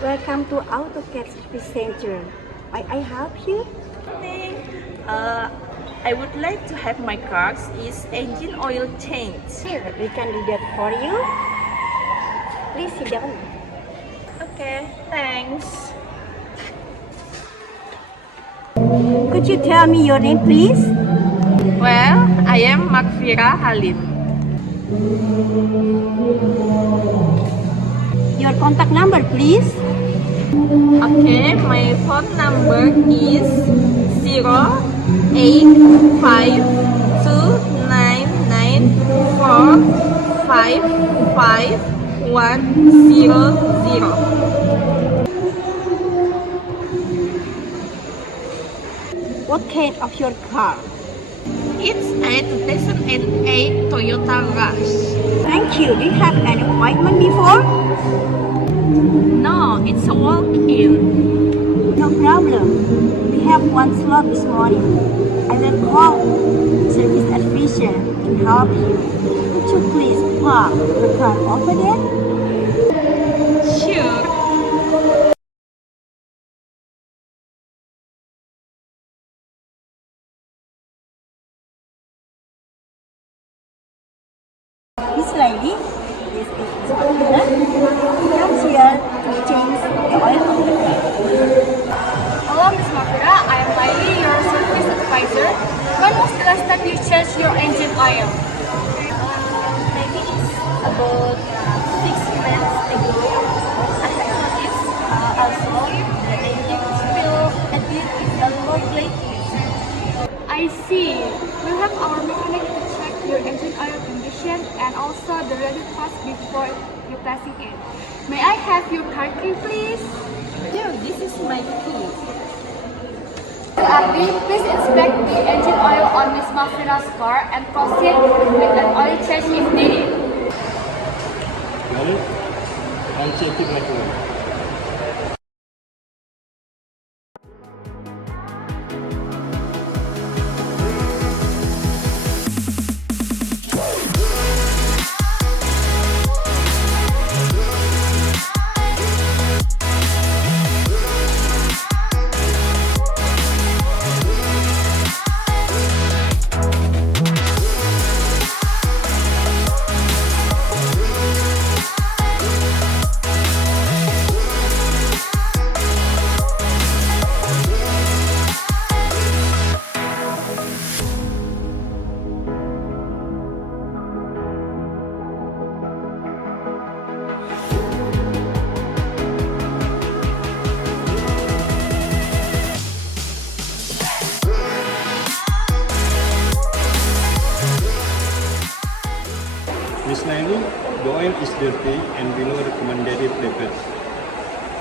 Welcome to AutoCAD Service Center. I help you? I would like to have my car's engine oil changed. Here, we can do that for you. Please sit down. Okay, thanks. Could you tell me your name, please? Well, I am Makfira Halim. Your contact number, please. Okay, my phone number is 0852955100. What kind of your car? It's a 2008 Toyota Rush. Thank you. Do you have an appointment before? No, it's a walk-in. No problem. We have one slot this morning. I will call service advisor to help you. Could you please park your car over there? Sure. This lady, this is Miss Martina. She comes here to change the oil of the car. Hello, Ms. Mafira. I am Miley, your service advisor. When was the last time you changed your engine oil? Maybe it's about 6 months ago. I have noticed also the engine feels a bit low lately. I see. We have our mechanic to check your engine oil condition and also the ready parts before replacing it. May I have your car key, please? Here, this is my key. Abdi, please inspect the engine oil on Ms. Mafira's car and proceed with an oil change if needed. Well, I'll check it right away. Miss Naili, the oil is dirty and below recommended levels.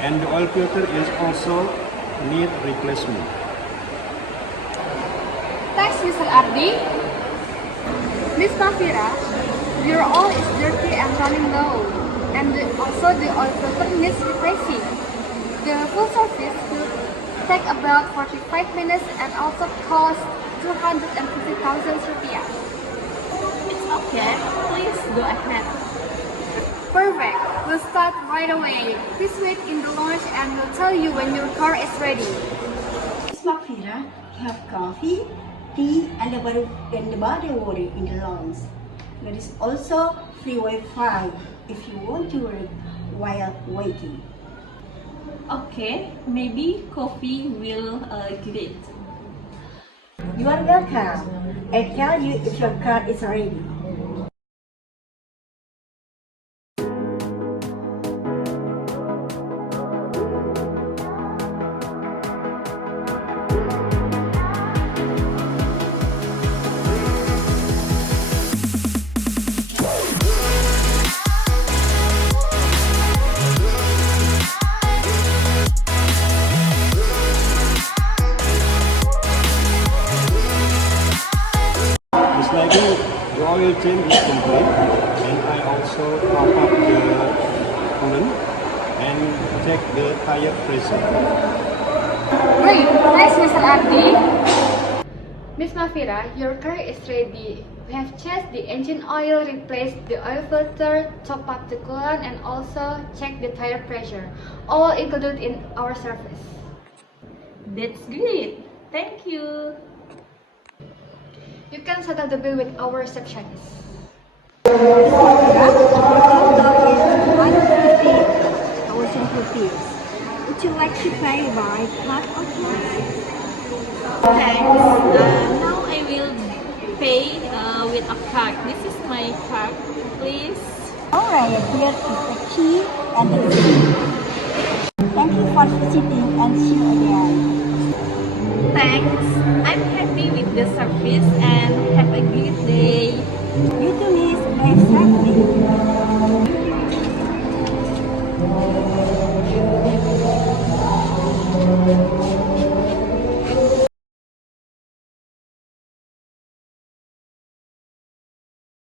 And the oil filter is also need replacement. Thanks, Mr. Abdi. Ms. Mafira, your oil is dirty and running low, and also the oil filter needs replacing. The full service will take about 45 minutes and also cost 250,000 rupiah. It's okay. Please go ahead. Perfect. We'll start right away. Please wait in the lounge and we'll tell you when your car is ready. Miss Martina, you have coffee, tea, and the bottle water in the lounge. There is also free Wi-Fi if you want to work while waiting. Okay, maybe coffee will great. You are welcome. I'll tell you if your car is ready. Miss Naili, the oil change is complete, and I also top up the coolant and check the tire pressure. Great. Thanks, Mr. Abdi. Miss Mafira, your car is ready. We have changed the engine oil, replaced the oil filter, top up the coolant, and also checked the tire pressure. All included in our service. That's great. Thank you. You can settle the bill with our receptionist. Miss Mafira, your total is 150,000 rupees. Would you like to pay by card or cash? Thanks. Now I will pay with a card. This is my card, please. Alright, here is the key and the receipt. Thank you for visiting and see you again. Thanks. I'm happy with the service